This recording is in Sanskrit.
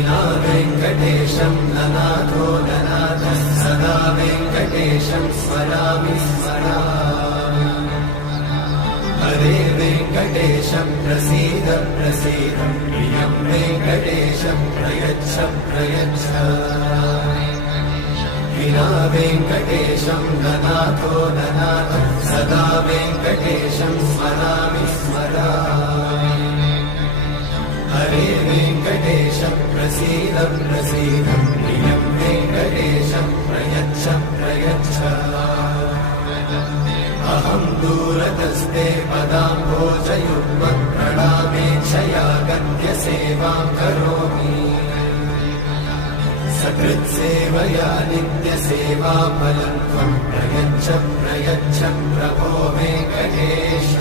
विना वेङ्कटेशं ननाथो ननाथः सदा वेङ्कटेशं स्मरामि स्मरामि हरे वेङ्कटेशं प्रसीद प्रसीद प्रियं वेङ्कटेशं प्रयच्छ प्रयच्छ विना वेङ्कटेशं ननाथो ननाथः सदा वेङ्कटेशं स्मरामि स्मरामि हरे वेङ्कटेशं प्रसीद प्रसीद प्रियं वेङ्कटेशं प्रयच्छ प्रयच्छ अहं दूरतस्ते पदाम्भोजयुग्मं प्रणामेच्छया गद्यसेवां करोमि सकृत्सेवया नित्यसेवाफलं त्वं प्रयच्छ प्रयच्छ प्रभो वेङ्कटेश